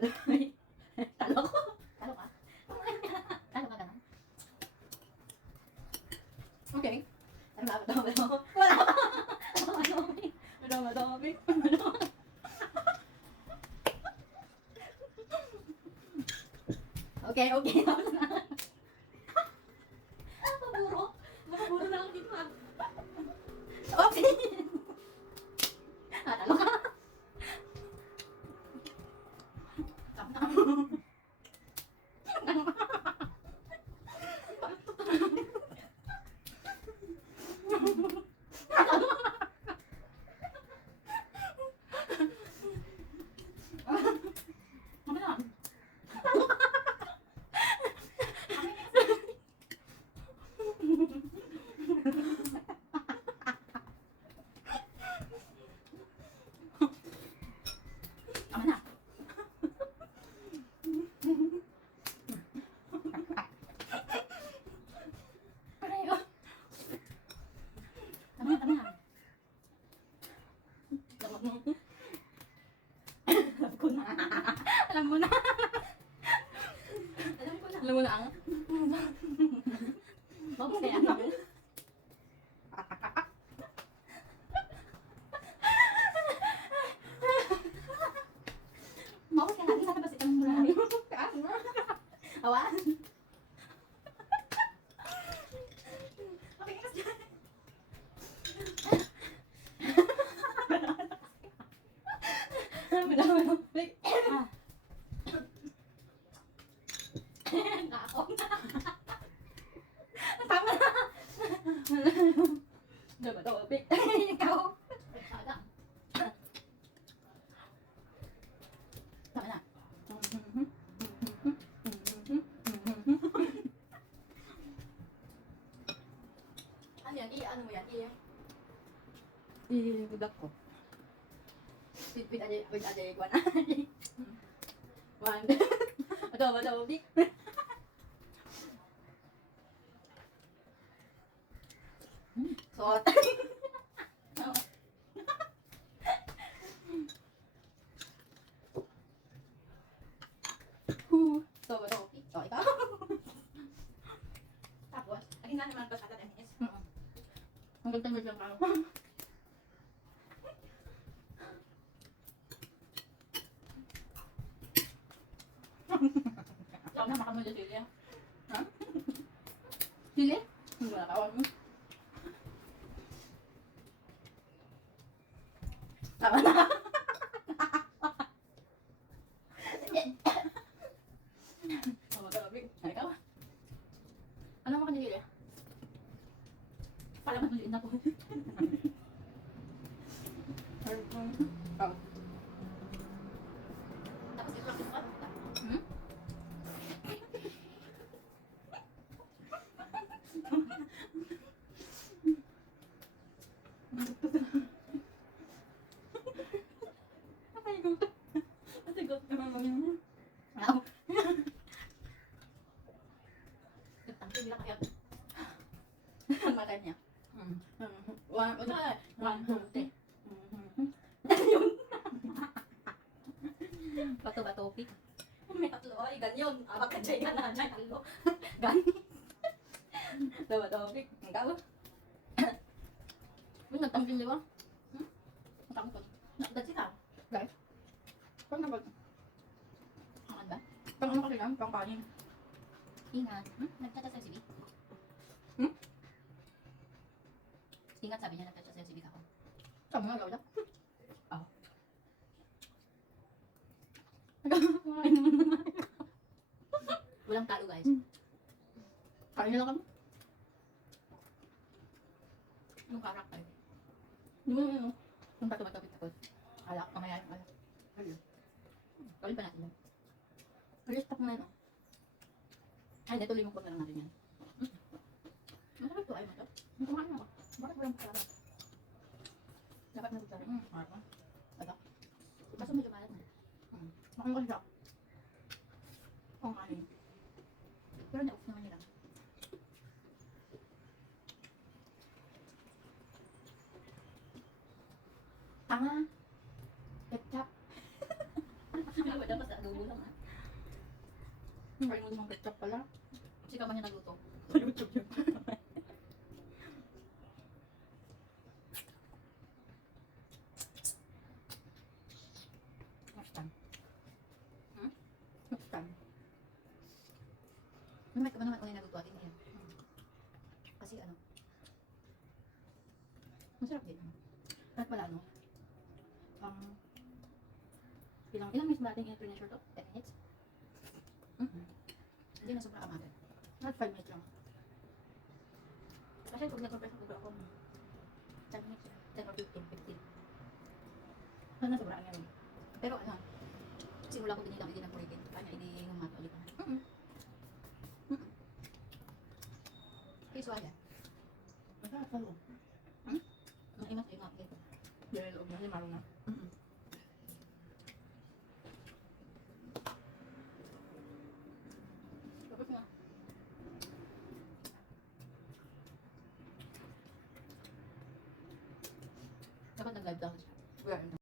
Talo ko. Talo ka? Talo ka ganun? Okay. Madami. Wala ka. Madami. Okay. Tapos na. Paburo. Maburo na lang dito. Okay. Talo ka. Tama na. Pareho. Tama na. Alam mo na. Alam mo na ang. Bakit kaya namin? Bakit kaya natin nasa basitan mo na? Awan? Okay, kasi. Nakakot na. Tama na. Diba ito? Ikaw. Tama na. Ano yan? Ano mo yan? I-budak ko. With Ajay Kwan. One. Ito, big. Sot. Ito, big. So, ikaw. Tapos, lagi na naman ito sa tamis. Ang ganda mo lang ako. Ikaw na makan mo dyan, Sili. Ha? Sili? Wala tawag mo. Tama na. Oh, magkalabig. Ay, ikaw. Ano makan dyan, Sili? Para mas maliin na po. Tapos ito lang ito. Makanya. One, two, three. Yun. Bato-bato, pig. May tatlo. Ay, ganyan. Abak ka dyan na. Dyan, tatlo. Gani. Bato-bato, pig. Ang gawa. Uy, nagtamkin di ba? Nagtamkin. That's it ah. Guys. Pag nabag. Akan ba? Pang ano kasi yan? Pang kanin. Ingat. Nagtatas ng sibi. Ingat, sabi niya nagtatas ng sibi ako. Saan mo nga gawin na? Oo. Walang talo guys. Kain na lang kami. Yung karakter. Yung bato-bato-bit ako. Alak, mamaya yung alak. Gawin pa natin yan. Stop na yun. Ay, hindi, tuloy mo po na lang natin yan. Masarap to, ayaw mo to. Kumain ako. Bakit walang pasarap? Dapat na pasarap. Marap. Ito. Kaso medyo malat na. Makang ko siya. Kung kanin. Pero na-off naman nila. Tama. Ketchup. Ano ba dapat sa adobo lang? Kain mo ng ketchup pala. Si Kama niya nagluto. Sa YouTube yun. Next time. Next time. May Kama naman kung nagluto atin yan. Kasi ano, masarap din. At pala ano, ilang minutes ba ating i-finish to? 10 minutes? Hindi na sobrang amate. Not 5 minutes lang. Kasi pag nag-compress ako, 10 minutes, 10 or 15. Sana sobrang yan. Pero ano, simula ko binilang hindi nag-breaking. Kanya hindi humata ulit. Okay, so ayan. Masarap sa loob. Ang ingat. Dahil loob na si Maruna. Tapos nga. Dapat nag-live daw siya. Well,